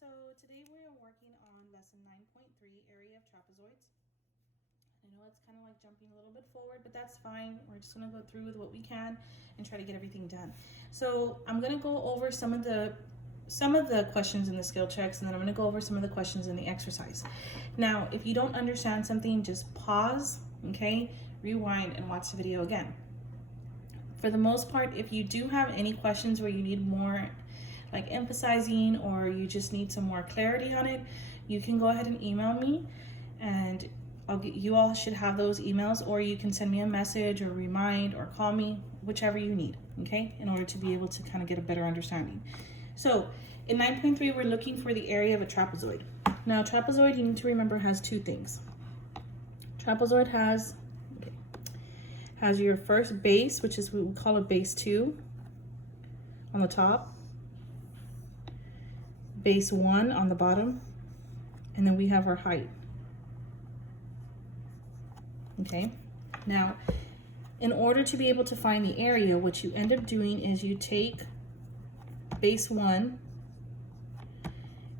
So today we are working on lesson 9.3, area of trapezoids. I know it's kind of like jumping a little bit forward, but that's fine. We're just going to go through with what we can and try to get everything done. So I'm going to go over some of the questions in the skill checks, and then I'm going to go over some of the questions in the exercise. Now, if you don't understand something, just pause, okay, rewind, and watch the video again. For the most part, if you do have any questions where you need more like emphasizing, or you just need some more clarity on it, you can go ahead and email me, and you all should have those emails, or you can send me a message or remind or call me, whichever you need, okay, in order to be able to kind of get a better understanding. So in 9.3, we're looking for the area of a trapezoid. Now, trapezoid, you need to remember, has two things. Trapezoid has your first base, which is what we call a base 2 on the top, base 1 on the bottom, and then we have our height. Okay, now in order to be able to find the area, what you end up doing is you take base 1,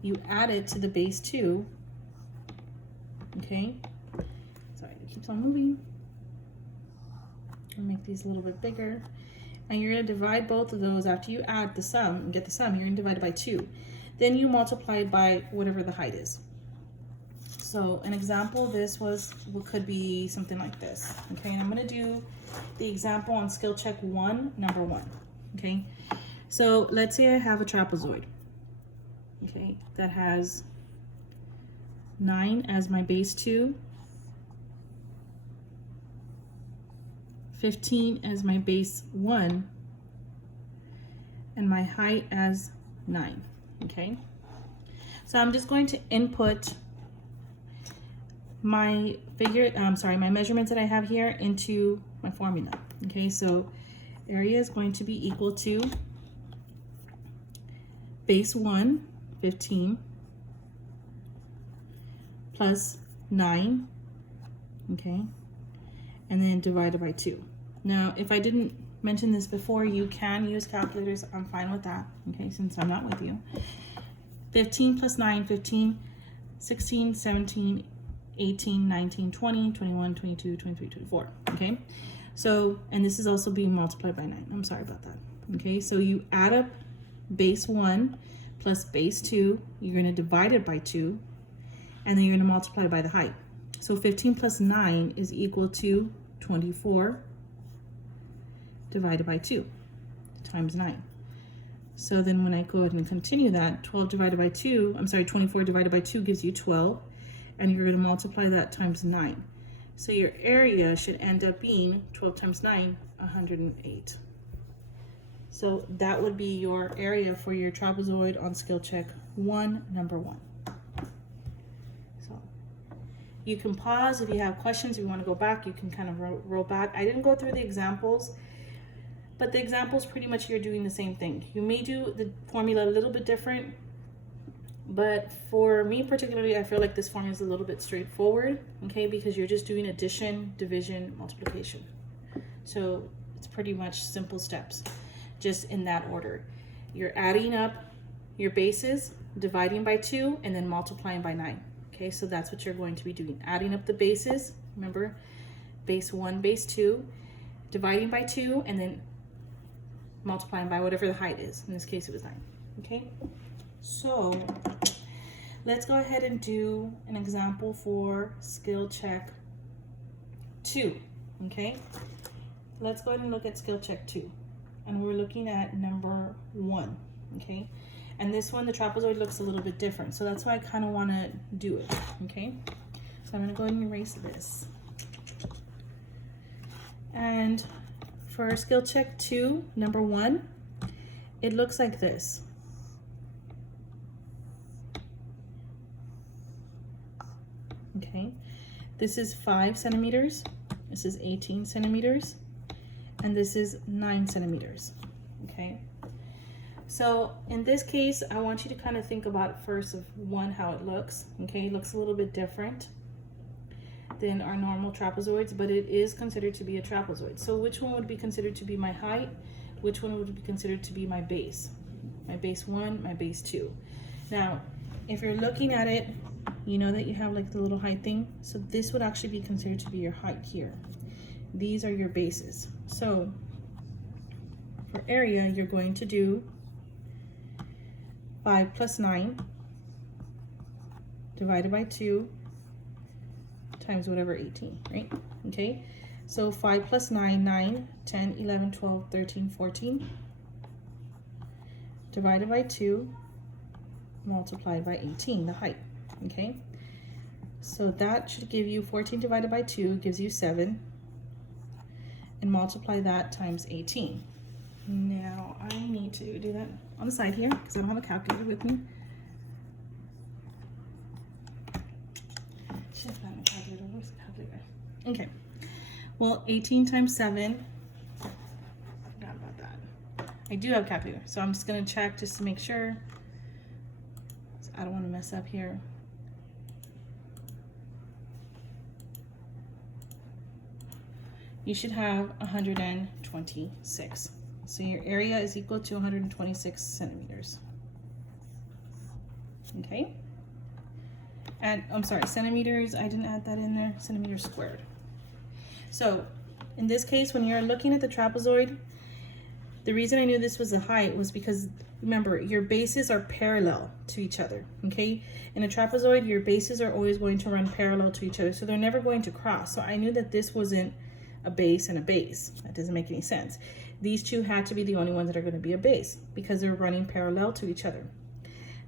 you add it to the base 2, okay, sorry, it keeps on moving. I'll make these a little bit bigger, and you're going to divide both of those. After you add the sum and get the sum, you're going to divide it by 2. Then you multiply it by whatever the height is. So an example, could be something like this. Okay, and I'm going to do the example on skill check 1, number 1. Okay, so let's say I have a trapezoid. Okay, that has 9 as my base 2, 15 as my base 1, and my height as 9. Okay, so I'm just going to input my my measurements that I have here into my formula. Okay, so area is going to be equal to base 1, 15, plus 9, okay, and then divided by 2. Now, if I didn't mention this before, you can use calculators. I'm fine with that, okay, since I'm not with you. 15 plus 9, 15, 16, 17, 18, 19, 20, 21, 22, 23, 24, okay? So, and this is also being multiplied by 9. I'm sorry about that, okay? So you add up base 1 plus base 2, you're going to divide it by 2, and then you're going to multiply by the height. So 15 plus 9 is equal to 24 divided by 2 times 9. So then when I go ahead and continue that, 24 divided by 2 gives you 12, and you're going to multiply that times 9. So your area should end up being 12 times 9, 108. So that would be your area for your trapezoid on skill check 1, number 1. So you can pause if you have questions. If you want to go back, you can kind of roll back. I didn't go through the examples, but the examples pretty much you're doing the same thing. You may do the formula a little bit different, but for me particularly, I feel like this formula is a little bit straightforward, okay, because you're just doing addition, division, multiplication. So it's pretty much simple steps, just in that order. You're adding up your bases, dividing by 2, and then multiplying by 9. Okay, so that's what you're going to be doing. Adding up the bases, remember, base 1, base 2, dividing by 2, and then multiplying by whatever the height is. In this case, it was 9. Okay, so let's go ahead and do an example for skill check 2. Okay, let's go ahead and look at skill check 2, and we're looking at number 1. Okay, and this one, the trapezoid looks a little bit different, so that's why I kind of want to do it. Okay, so I'm going to go ahead and erase this. And for skill check 2, number 1, it looks like this. Okay, this is 5 centimeters, this is 18 centimeters, and this is 9 centimeters. Okay, so in this case, I want you to kind of think about first of one, how it looks. Okay, it looks a little bit different than our normal trapezoids, but it is considered to be a trapezoid. So which one would be considered to be my height? Which one would be considered to be my base? My base 1, my base 2. Now, if you're looking at it, you know that you have like the little height thing. So this would actually be considered to be your height here. These are your bases. So for area, you're going to do 5 plus 9 divided by 2 times whatever 18, right? Okay, so 5 plus 9, 9, 10, 11, 12, 13, 14, divided by 2, multiplied by 18, the height, okay? So that should give you 14 divided by 2 gives you 7, and multiply that times 18. Now I need to do that on the side here because I don't have a calculator with me. Should have gotten a calculator. Where's the calculator? Okay. Well, 18 times 7. Forgot about that. I do have a calculator, so I'm just gonna check just to make sure. So I don't want to mess up here. You should have 126. So your area is equal to 126 centimeters. Okay? And I'm sorry, centimeters, I didn't add that in there, centimeters squared. So in this case, when you're looking at the trapezoid, the reason I knew this was the height was because, remember, your bases are parallel to each other, okay? In a trapezoid, your bases are always going to run parallel to each other, so they're never going to cross. So I knew that this wasn't a base and a base. That doesn't make any sense. These two had to be the only ones that are going to be a base because they're running parallel to each other.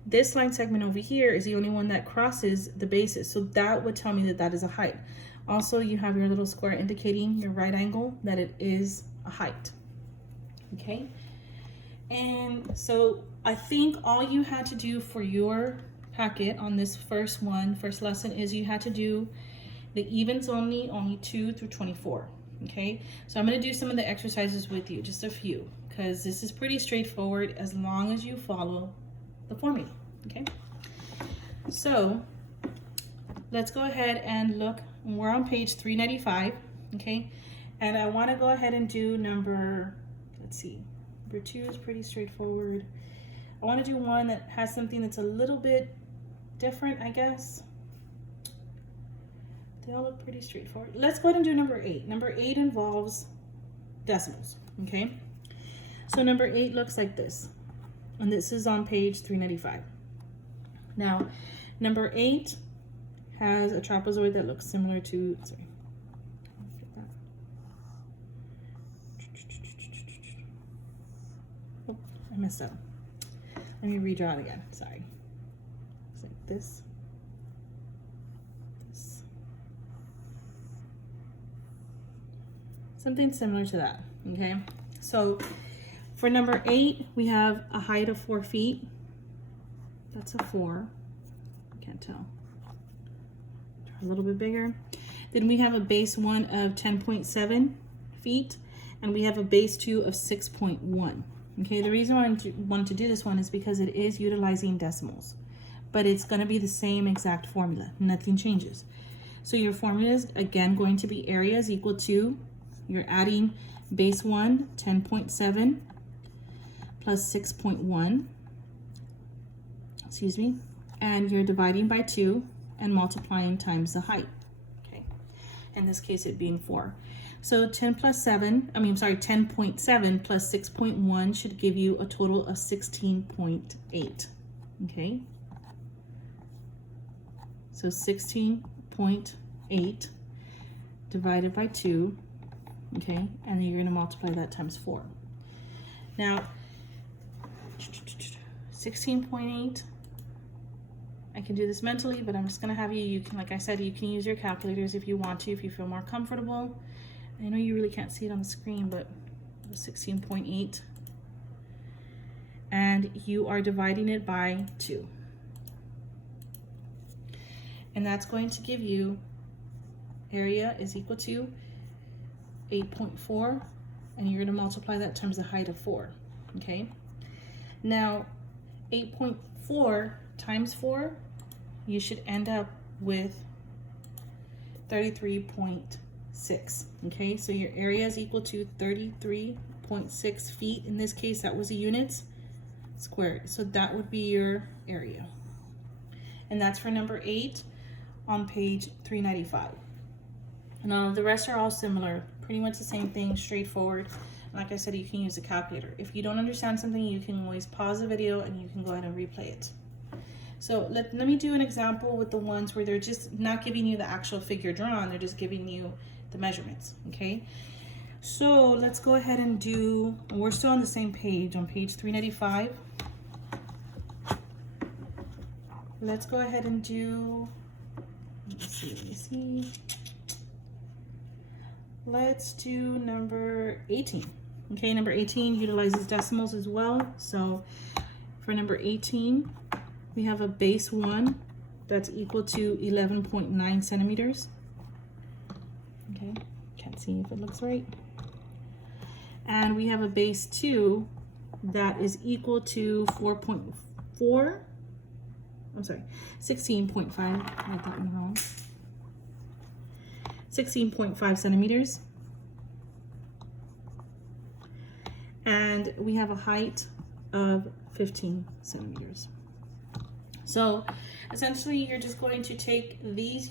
This line segment over here is the only one that crosses the bases, so that would tell me that that is a height. Also, you have your little square indicating your right angle, that it is a height. Okay, and so I think all you had to do for your packet on this first lesson, is you had to do the evens only 2 through 24. Okay, so I'm going to do some of the exercises with you, just a few, because this is pretty straightforward as long as you follow the formula. Okay, so let's go ahead and look. We're on page 395. Okay, and I want to go ahead and do number, let's see, number 2 is pretty straightforward. I want to do one that has something that's a little bit different, I guess. They all look pretty straightforward. Let's go ahead and do number 8. Number 8 involves decimals, okay? So number 8 looks like this, and this is on page 395. Now, number 8 has a trapezoid that looks similar to, sorry, oh, I messed up. Let me redraw it again, sorry. Looks like this. Something similar to that, okay? So for number 8, we have a height of 4 feet. That's a 4. Can't tell. A little bit bigger. Then we have a base 1 of 10.7 feet, and we have a base 2 of 6.1. Okay, the reason why I wanted to do this one is because it is utilizing decimals, but it's going to be the same exact formula. Nothing changes. So your formula is again going to be area is equal to, you're adding base 1, 10.7 plus 6.1, excuse me, and you're dividing by 2 and multiplying times the height, okay? In this case, it being 4. So 10.7 plus 6.1 should give you a total of 16.8, okay? So 16.8 divided by 2, okay? And then you're gonna multiply that times 4. Now, 16.8, I can do this mentally, but I'm just gonna have you can, like I said, you can use your calculators if you want to, if you feel more comfortable. I know you really can't see it on the screen, but 16.8, and you are dividing it by 2. And that's going to give you area is equal to 8.4, and you're gonna multiply that times the height of 4, okay? Now, 8.4 times 4, you should end up with 33.6, okay? So your area is equal to 33.6 feet. In this case, that was a units. squared. So that would be your area. And that's for number 8 on page 395. Now the rest are all similar, pretty much the same thing, straightforward. Like I said, you can use a calculator. If you don't understand something, you can always pause the video and you can go ahead and replay it. So let me do an example with the ones where they're just not giving you the actual figure drawn, they're just giving you the measurements, okay? So let's go ahead and do, we're still on the same page, on page 395. Let's go ahead and do, let me see. Let's do number 18. Okay, number 18 utilizes decimals as well. So for number 18, we have a base 1 that's equal to 11.9 centimeters. Okay, can't see if it looks right. And we have a base 2 that is equal to 16.5. I got that one wrong. 16.5 centimeters. And we have a height of 15 centimeters. So essentially you're just going to take these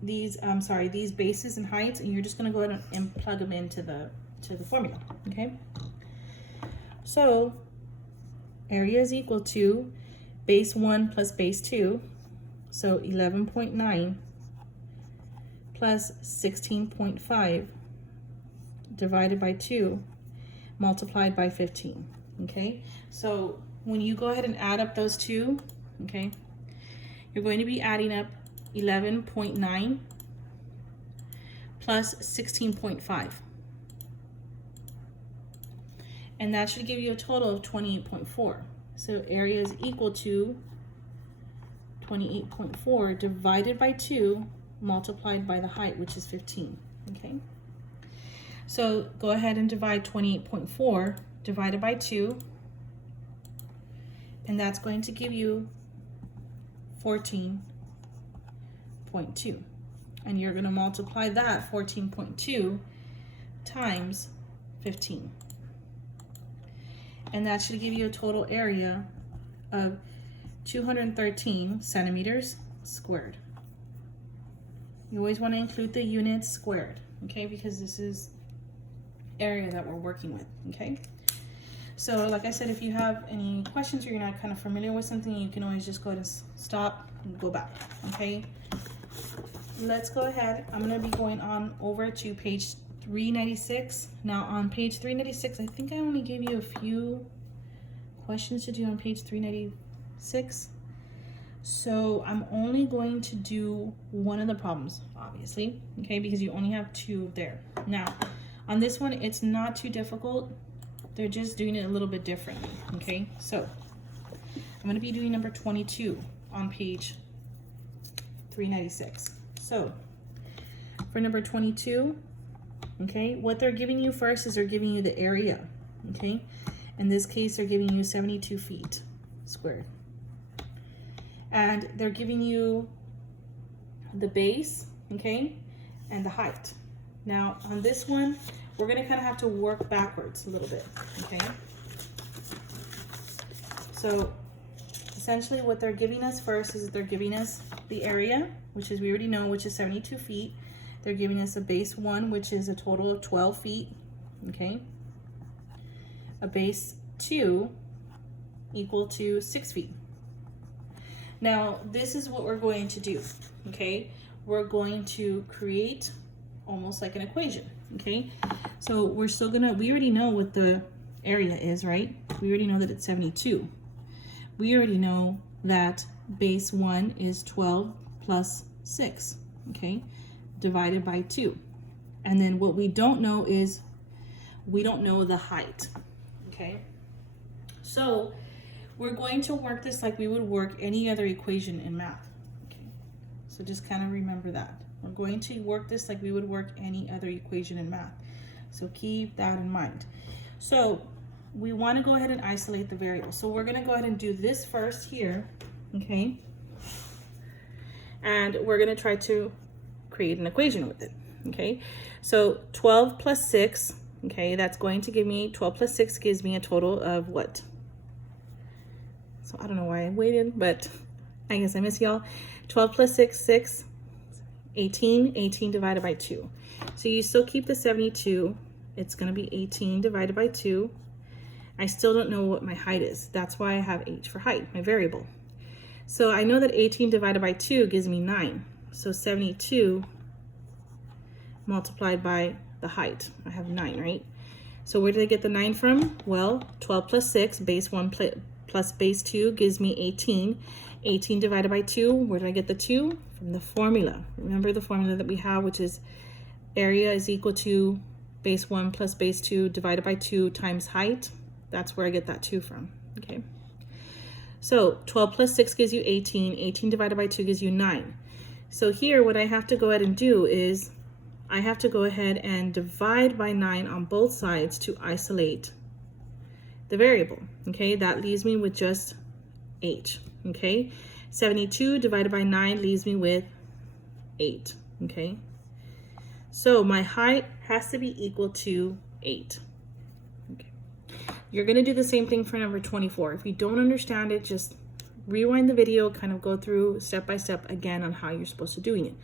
bases and heights, and you're just going to go ahead and plug them into the formula, okay? So area is equal to base 1 plus base 2, so 11.9 plus 16.5 divided by 2 multiplied by 15, okay? So when you go ahead and add up those two, okay, you're going to be adding up 11.9 plus 16.5. And that should give you a total of 28.4. So area is equal to 28.4 divided by 2 multiplied by the height, which is 15, okay? So go ahead and divide 28.4 divided by 2, and that's going to give you 14.2. And you're going to multiply that 14.2 times 15. And that should give you a total area of 213 centimeters squared. You always want to include the units squared, okay, because this is area that we're working with, okay? So like I said, if you have any questions or you're not kind of familiar with something, you can always just go to stop and go back, okay? Let's go ahead. I'm going to be going on over to page 396. Now on page 396, I think I only gave you a few questions to do on page 396. So I'm only going to do one of the problems, obviously, okay, because you only have 2 there. Now, on this one, it's not too difficult. They're just doing it a little bit differently, okay? So I'm going to be doing number 22 on page 396. So for number 22, okay, what they're giving you first is they're giving you the area, okay? In this case, they're giving you 72 feet squared. And they're giving you the base, okay, and the height. Now on this one, we're gonna kind of have to work backwards a little bit, okay? So essentially what they're giving us first is they're giving us the area, which is, we already know, which is 72 feet. They're giving us a base 1, which is a total of 12 feet, okay? A base 2 equal to 6 feet. Now, this is what we're going to do, okay? We're going to create almost like an equation, okay? So we're still gonna, we already know what the area is, right? We already know that it's 72. We already know that base 1 is 12 plus 6, okay? Divided by 2. And then what we don't know is, we don't know the height, okay? So we're going to work this like we would work any other equation in math, okay? So just kind of remember that. We're going to work this like we would work any other equation in math. So keep that in mind. So we want to go ahead and isolate the variable. So we're going to go ahead and do this first here, okay? And we're going to try to create an equation with it, okay? So 12 plus 6, okay, that's going to give me, 12 plus 6 gives me a total of what? So I don't know why I waited, but I guess I miss y'all. 12 plus 6, 6, 18, 18 divided by 2. So you still keep the 72. It's going to be 18 divided by 2. I still don't know what my height is. That's why I have h for height, my variable. So I know that 18 divided by 2 gives me 9. So 72 multiplied by the height. I have 9, right? So where did I get the 9 from? Well, 12 plus 6, base 1 plus base 2 gives me 18. 18 divided by 2, where did I get the 2? From the formula. Remember the formula that we have, which is area is equal to base 1 plus base 2 divided by 2 times height. That's where I get that 2 from, okay? So 12 plus 6 gives you 18. 18 divided by 2 gives you 9. So here, what I have to go ahead and do is I have to go ahead and divide by 9 on both sides to isolate the variable, okay? That leaves me with just h, okay? 72 divided by 9 leaves me with 8, okay? So my height has to be equal to 8. Okay. You're gonna do the same thing for number 24. If you don't understand it, just rewind the video, kind of go through step by step again on how you're supposed to doing it.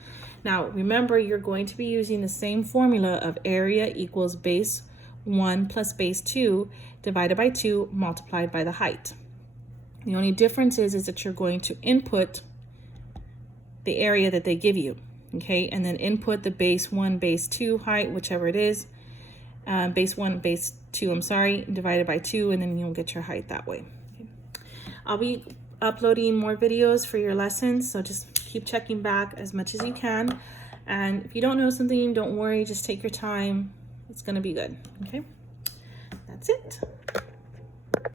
Now, remember, you're going to be using the same formula of area equals base 1 plus base 2 divided by 2 multiplied by the height. The only difference is that you're going to input the area that they give you, okay? And then input the base 1, base 2 height, whichever it is, base 1, base 2, I'm sorry, divided by 2, and then you'll get your height that way. Okay. I'll be uploading more videos for your lessons, so just keep checking back as much as you can. And if you don't know something, don't worry, just take your time. It's gonna be good, okay? That's it.